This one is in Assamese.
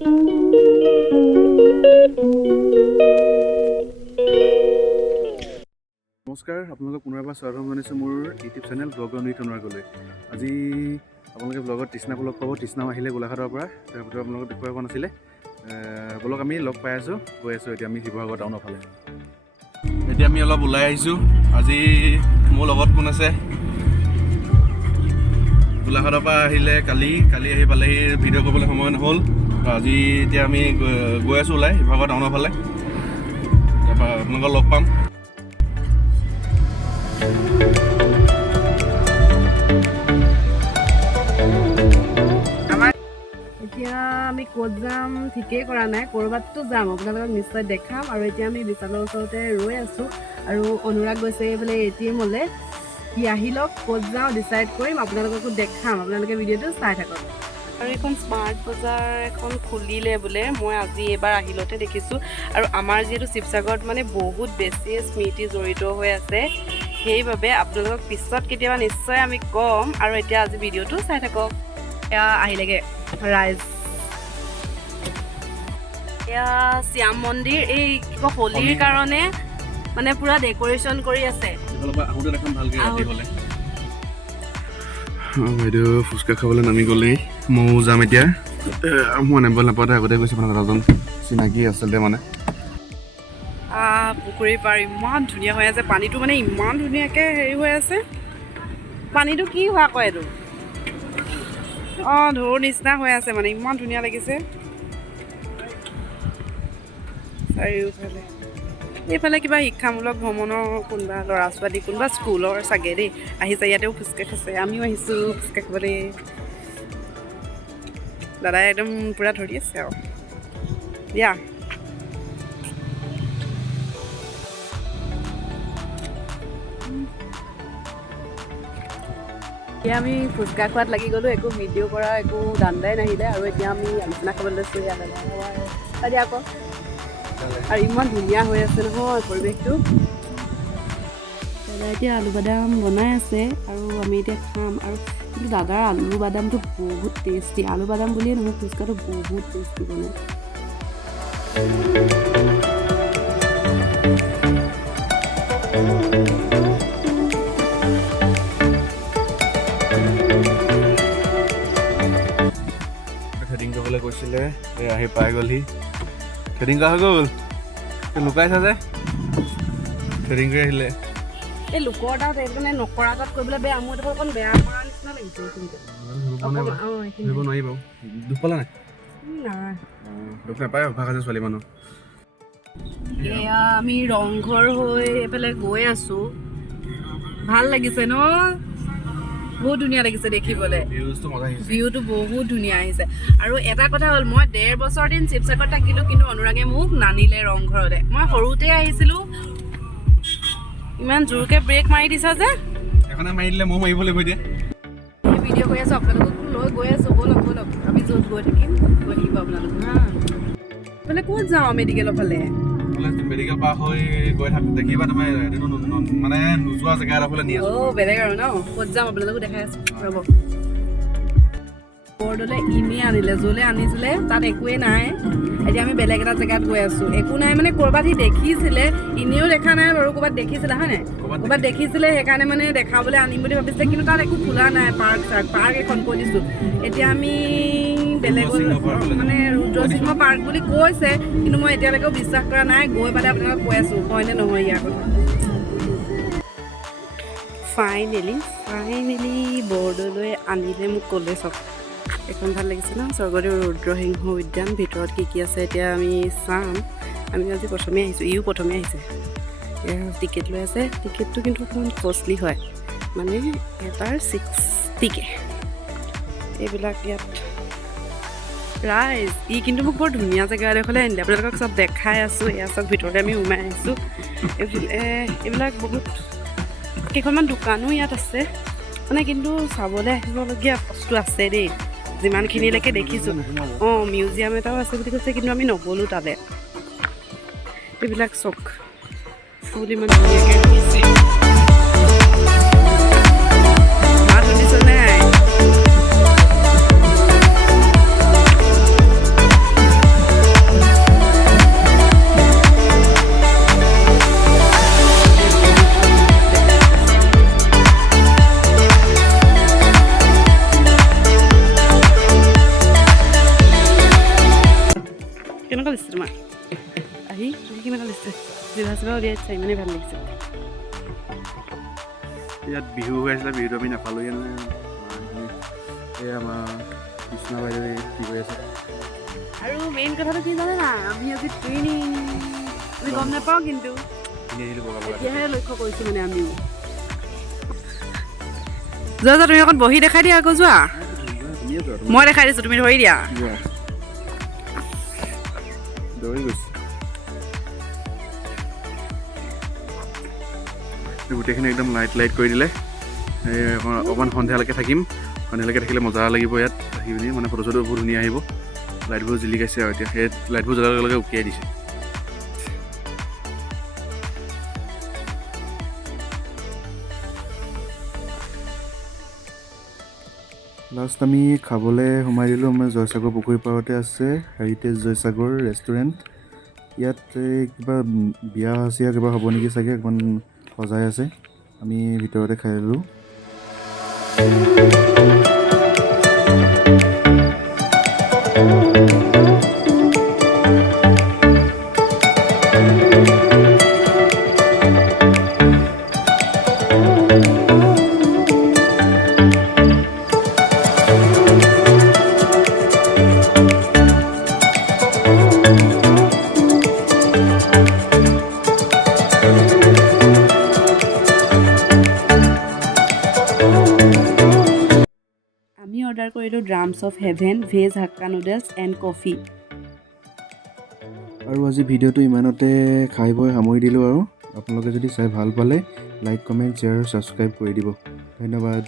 নমস্কাৰ, আপোনালোকক পুনৰবাৰ স্বাগতম জনাইছোঁ মোৰ ইউটিউব চেনেল ব্লগ উইথ অনুৰাগলৈ। আজি আপোনালোকে ব্লগত তৃষ্ণাকো লগ পাব। তৃষ্ণাও আহিলে গোলাঘাটৰ পৰা, তাৰ ভিতৰত আপোনালোকক দেখুৱাব নাছিলে। ব্লগ আমি লগ পাই আছোঁ, গৈ আছোঁ এতিয়া আমি শিৱসাগৰ টাউনৰ ফালে। এতিয়া আমি অলপ ওলাই আহিছোঁ। আজি মোৰ লগত কোন আছে? গোলাঘাটৰ পৰা আহিলে কালি আহি পালেহি, ভিডিঅ' কৰিবলৈ সময় নহ'ল। আজি এতিয়া আমি গৈ আছোঁ ওলাই শিৱসাগৰ টাউনৰ ফালে। তাৰপৰা আপোনালোকক লগ পাম। এতিয়া আমি ক'ত যাম ঠিকেই কৰা নাই, ক'ৰবাততো যাম, আপোনালোকক নিশ্চয় দেখাম। আৰু এতিয়া আমি বিশালৰ ওচৰতে ৰৈ আছোঁ আৰু অনুৰাগ গৈছে বোলে ATM-লৈ। সি আহি লওক, ক'ত যাওঁ ডিচাইড কৰিম, আপোনালোককো দেখাম। আপোনালোকে ভিডিঅ'টো চাই থাকক। আৰু এইখন স্মাৰ্ট বজাৰ এখন খুলিলে বোলে, মই আজি এইবাৰ আহিলতে দেখিছোঁ। আৰু আমাৰ যিহেতু শিৱসাগৰত মানে বহুত বেছি স্মৃতি জড়িত হৈ আছে, সেইবাবে আপোনালোকক পিছত কেতিয়াবা নিশ্চয় আমি ক'ম। আৰু এতিয়া আজি ভিডিঅ'টো চাই থাকক। এয়া আহিলেগৈ ৰাইজ। এয়া শ্যাম মন্দিৰ, এই কিবা হোলীৰ কাৰণে মানে পুৰা ডেক'ৰেশ্যন কৰি আছে। বাইদেউ ফুচকা খাবলৈ নামি গ'লেই, ময়ো যাম এতিয়া। মই নামিব নাপাওঁতে আগতে গৈছে, মানে দাদাজন চিনাকি আচলতে মানে। পুখুৰীৰ পাৰ ইমান ধুনীয়া হৈ আছে, পানীটো মানে ইমান ধুনীয়াকৈ হেৰি হৈ আছে। পানীটো কি হোৱা কয় এইটো? ঢৌৰ নিচিনা হৈ আছে, মানে ইমান ধুনীয়া লাগিছে চাৰিওফালে। এইফালে কিবা শিক্ষামূলক ভ্ৰমণৰ কোনোবা ল'ৰা ছোৱালী, কোনোবা স্কুলৰ চাগে দেই, আহিছে। ইয়াতেও ফুচকা খাইছে, আমিও আহিছোঁ ফুচকা খাবলৈ। দাদাই একদম পূৰা ধৰি আছে আৰু দিয়া। এতিয়া আমি ফুচকা খোৱাত লাগি গ'লোঁ, একো ভিডিঅ' কৰা একো দাণ্ডাই নাহিলে। আৰু এতিয়া আমি আলোচনা খাবলৈ লৈছোঁ ইয়াত দিয়া আকৌ। আৰু ইমান ধুনীয়া হৈ আছে নহয় পৰিৱেশটো। দাদা এতিয়া আলু বাদাম বনাই আছে আৰু আমি এতিয়া খাম। আৰু কিন্তু দাদাৰ আলু বাদামটো বহুত টেষ্টি, আলু বাদাম বুলিয়ে নহয়, ফুচকাটো বহুত টেষ্টি বনায়। থ্ৰেডিং কৰিবলৈ কৈছিলে, আহি পাই গ'লহি। থ্ৰেডিং কৰা হৈ গ'ল, লুকাইছা যে। থ্ৰেডিং কৰি আহিলে। এই লোকৰ তাত মানে নকৰা তাত কৰিবলৈ বেয়া, মোৰ দেখোন অকণ বেয়া কৰা নিচিনা লাগিছে। ধৰিব নোৱাৰি বাৰু। দুখ পালা নাই? নাই, দুখ নাপায়, অভ্যাস আছে ছোৱালী মানুহ। এয়া আমি ৰংঘৰ হৈ এইফালে গৈ আছোঁ। ভাল লাগিছে ন? বহুত ধুনীয়া লাগিছে দেখিবলৈ, ভিউটো বহুত ধুনীয়া আহিছে। আৰু এটা কথা হ'ল, মই 1.5 বছৰ দিন শিৱসাগৰত থাকিলোঁ, কিন্তু অনুৰাগে মোক নানিলে ৰংঘৰলৈ। মই সৰুতে আহিছিলোঁ। ইমান জোৰকৈ ব্ৰেক মাৰি দিছা যে। এখনে মাৰি দিলে মই মাৰিব লাগিব এতিয়া। ভিডিঅ' কৰি আছোঁ, আপোনালোককো লৈ গৈ আছোঁ। ব'লক আমি য'ত গৈ থাকিম গৈ থাকিব আপোনালোক। এইফালে ক'ত যাওঁ? মেডিকেলৰ ফালে। মেডিকেল পাৰ হৈ গৈ থাক, দেখিবা তুমি মানে নোযোৱা জেগা এডোখৰলৈ নি আছোঁ। বেলেগ আৰু ন? ক'ত যাম আপোনালোকো দেখাই আছোঁ, ৰ'ব। বৰদলৈ ইনেই আনিলে, য'লৈ আনিছিলে তাত একোৱেই নাই। এতিয়া আমি বেলেগ এটা জেগাত গৈ আছোঁ। একো নাই মানে ক'ৰবাত সি দেখিছিলে, এনেও দেখা নাই বাৰু, ক'ৰবাত দেখিছিলে হয় নাই? ক'ৰবাত দেখিছিলে, সেইকাৰণে মানে দেখাবলৈ আনিম বুলি ভাবিছিলে, কিন্তু তাত একো খোলা নাই। পাৰ্ক এখন কৈ দিছোঁ। এতিয়া আমি বেলেগত মানে ৰুদ্ৰসিংহ পাৰ্ক বুলি কৈছে, কিন্তু মই এতিয়ালৈকেও বিশ্বাস কৰা নাই। গৈ পালে আপোনালোকক কৈ আছোঁ হয়নে নহয় ইয়াৰ কথা। ফাইনেলি বৰদলৈ আনিলে, মোক ক'লে চব। এখন ভাল লাগিছে ন? স্বৰ্গদেউ ৰুদ্ৰসিংহ উদ্যান, ভিতৰত কি আছে এতিয়া আমি চাম। আমি আজি প্ৰথমে আহিছোঁ, ইও প্ৰথমে আহিছে। টিকেট লৈ আছে। টিকেটটো কিন্তু অকণমান কষ্টলি হয়, মানে এটাৰ 60কে। এইবিলাক ইয়াত ৰাইজ। কিন্তু মোক বৰ ধুনীয়া জেগা এডোখৰলৈ আনিলে, আপোনালোকক চব দেখাই আছোঁ। এয়া চব ভিতৰতে আমি সোমাই আহিছোঁ। এইবিলাক বহুত কেইখনমান দোকানো ইয়াত আছে, মানে কিন্তু চাবলৈ আহিবলগীয়া বস্তু আছে দেই, যিমানখিনিলৈকে দেখিছোঁ। মিউজিয়াম এটাও আছে বুলি কৈছে, কিন্তু আমি নগ'লোঁ তালৈ। এইবিলাক চক ফুল ইমান ধুনীয়াকৈ ৰাখিছে। মাত শুনিছ নাই? কেনেকুৱা লাগিছে তোমাৰ আহি কেনেকুৱা লাগিছে জিভা চিভা উলিয়াই চাই ইমানেই ভাল লাগিছে ইয়াত বিহু হৈ আছিলে বিহুটো আমি নাপালোঁগৈ নহয় এই আমাৰ কৃষ্ণা বাইদেৱে কি কৰি আছে আৰু মেইন কথাটো কি জানে না আমি আজি ট্ৰেইনিং আমি গম নাপাওঁ কিন্তু কিনি আহিলোঁ বগা বগা এতিয়াহে লক্ষ্য কৰিছোঁ মানে আমিও যোৱা যোৱা তুমি অকণ বহি দেখাই দিয়া আকৌ যোৱা তুমিয়ে যোৱা মই দেখাই দিছোঁ তুমি ধৰি দিয়া যোৱা দৌৰি গৈছে গোটেইখিনি একদম লাইট কৰি দিলে অকণমান সন্ধিয়ালৈকে থাকিম সন্ধিয়ালৈকে থাকিলে মজা লাগিব ইয়াত আহি পিনি মানে ফটো চটো বহুত ধুনীয়া আহিব লাইটবোৰ জিলিকাইছে আৰু এতিয়া সেই লাইটবোৰ জ্বলাৰ লগে লগে উকিয়াই দিছে লাষ্ট আমি খাবলৈ সোমাই দিলোঁ আমাৰ জয়সাগৰ পুখুৰীৰ পাৰতে আছে হেৰিটেজ জয়সাগৰ ৰেষ্টুৰেণ্ট ইয়াত কিবা বিয়া চিয়া কিবা হ'ব নেকি চাগে অকণমান সজাই আছে আমি ভিতৰতে খাই ল'লোঁ আমি অৰ্ডাৰ কৰিলোঁ drums of heaven veg hakka noodles and coffee আৰু আজি ভিডিঅ'টো ইমানতে খাই বৈ সামৰি দিলোঁ আৰু আপোনালোকে যদি চাই ভাল পালে লাইক কমেণ্ট শ্বেয়াৰ আৰু ছাবস্ক্ৰাইব কৰি দিব ধন্যবাদ